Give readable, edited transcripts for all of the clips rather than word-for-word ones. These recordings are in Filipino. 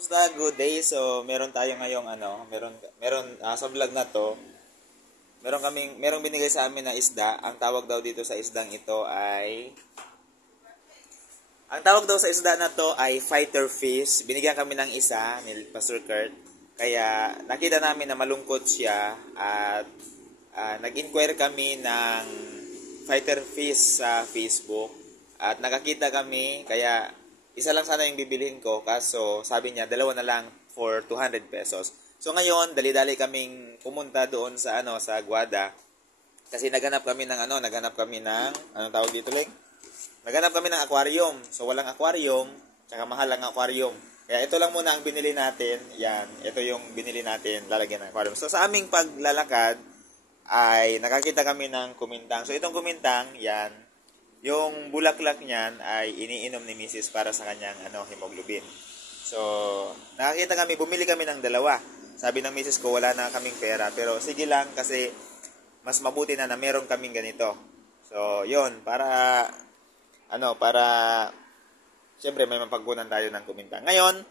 Kumusta? Good day. So, meron tayo ngayong sa vlog na to, merong binigay sa amin na isda. Ang tawag daw sa isda na to ay fighter fish. Binigyan kami ng isa ni Pastor Kurt. Kaya nakita namin na malungkot siya at nag-inquire kami ng fighter fish sa Facebook. At nakakita kami, kaya isa lang sana yung bibilhin ko, kaso sabi niya dalawa na lang for 200 pesos. So ngayon, dali-dali kaming pumunta doon sa Guada kasi naghanap kami ng anong tawag dito, Ling? Naghanap kami ng aquarium. So walang aquarium, tsaka mahal ang aquarium. Kaya ito lang muna ang binili natin. Yan, ito yung binili natin, lalagyan ng aquarium. So sa aming paglalakad ay nakakita kami ng kumintang. So itong kumintang, yan, yung bulaklak niyan ay iniinom ni Mrs. para sa kanyang hemoglobin. So, nakakita kami, bumili kami ng dalawa. Sabi ng Mrs. ko, wala na kaming pera. Pero sige lang kasi mas mabuti na meron kaming ganito. So, yon para siyempre may mapagkunan tayo ng kumintang. Ngayon,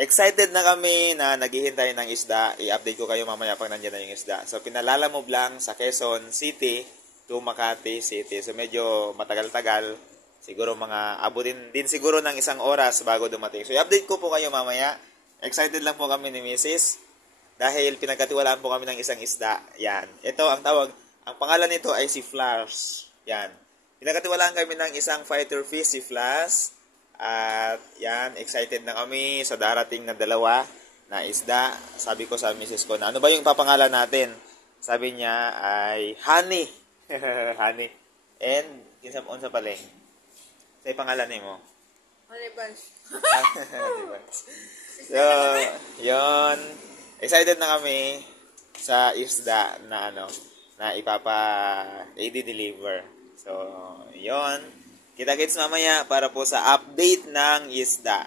excited na kami na naghihintay ng isda. I-update ko kayo mamaya pag nandiyan na yung isda. So, pinalalamove lang sa Quezon City to Makati City. So medyo matagal-tagal. Siguro abutin din siguro ng 1 oras bago dumating. So i-update ko po kayo mamaya. Excited lang po kami ni Mrs. Dahil pinagkatiwalaan po kami ng isang isda. Yan. Ito ang tawag. Ang pangalan nito ay si Flash. Yan. Pinagkatiwalaan kami ng isang fighter fish, si Flash. At yan, excited na kami sa darating na dalawa na isda. Sabi ko sa Mrs. ko na, ano ba yung papangalan natin? Sabi niya ay Honey. Honey. And, unsa pala eh. Sa pangalan mo? Honey Buns. So, yon. Excited na kami sa isda na i-deliver. So, yon. Kita-kits mamaya para po sa update ng isda.